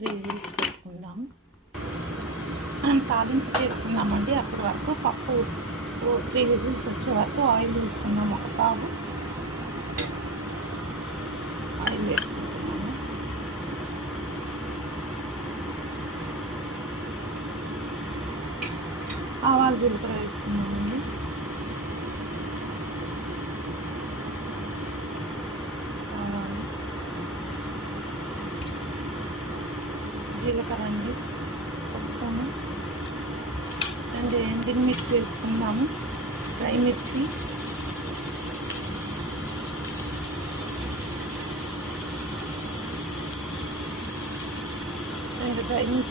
3 whistles పెట్టుకుందాము. మనం తాలింపు చేసుకుందామండి. అప్పటి వరకు పప్పు 3 విజిల్స్ వచ్చే వరకు ఆయిల్ వేసుకుందాం. ఒక పావు ఆయిల్ వేసుకుంటున్నాము. ఆవాలు జీలకర్ర వేసుకున్నామండి. జీలకర్ర అండి, పసుపును, అండ్ ఎండిన మిర్చి వేసుకుందాము. డ్రై మిర్చి,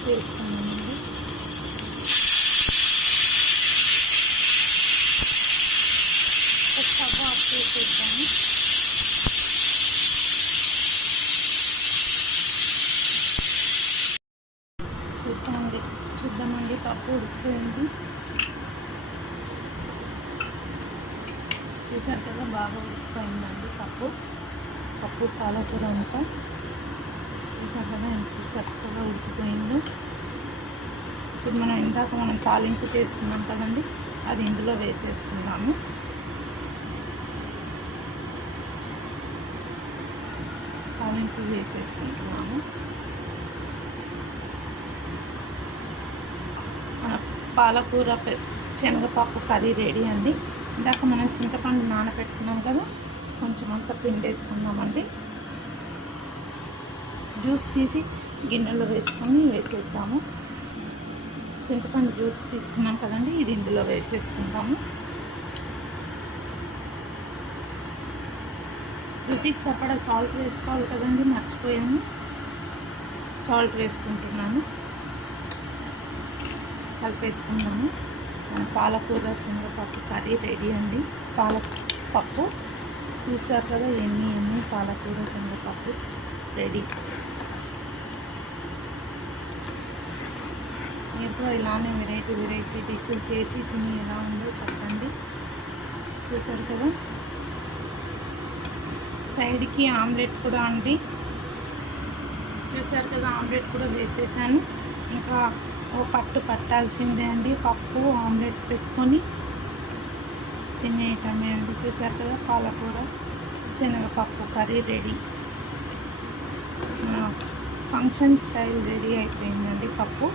వేసుకున్నామండి. స్టవ్ ఆఫ్ చేసేద్దాము. చూద్దామండి. పప్పు ఉడికిపోయింది. చూసారు కదా, బాగా ఉడికిపోయిందండి పప్పు పాలకూర అంతా. చూసారు కదా ఎంత చక్కగా ఉడికిపోయిందో. ఇప్పుడు మనం తాలింపు చేసుకున్నాం కదండి, అది ఇందులో వేసేసుకుందాము. తాలింపు వేసేసుకుంటున్నాము. పాలకూర శనగపప్పు కర్రీ రెడీ అండి. ఇందాక మనం చింతపండు నానబెట్టుకున్నాం కదా, కొంచెం అంతా పిండి వేసుకుందామండి. జ్యూస్ తీసి గిన్నెలో వేసేద్దాము. చింతపండు జ్యూస్ తీసుకున్నాం కదండి, ఇది ఇందులో వేసేసుకుందాము. రుచికి సరిపడా సాల్ట్ వేసుకోవాలి కదండి, మర్చిపోయాను. సాల్ట్ వేసుకుంటున్నాను. కలిపేసుకున్నాము. పాలకూర శనగపప్పు కర్రీ రెడీ అండి. పాలపప్పు చూసారు కదా, ఎన్ని పాలకూర శనగపప్పు రెడీ. మీరు కూడా ఇలానే వెరైటీ డిష్లు చేసి తిని ఎలా ఉందో చెప్పండి. చూసారు కదా, సైడ్కి ఆమ్లెట్ కూడా అండి. చూసారు కదా, ఆమ్లెట్ కూడా వేసేసాను. ఇంకా పట్టు పట్టాల్సిందే అండి. పప్పు ఆమ్లెట్ పెట్టుకొని తినేయటమే అండి. చూసారు కదా, పాలకూర శనగపప్పు curry ready. Function style ready అయిపోయిందండి పప్పు.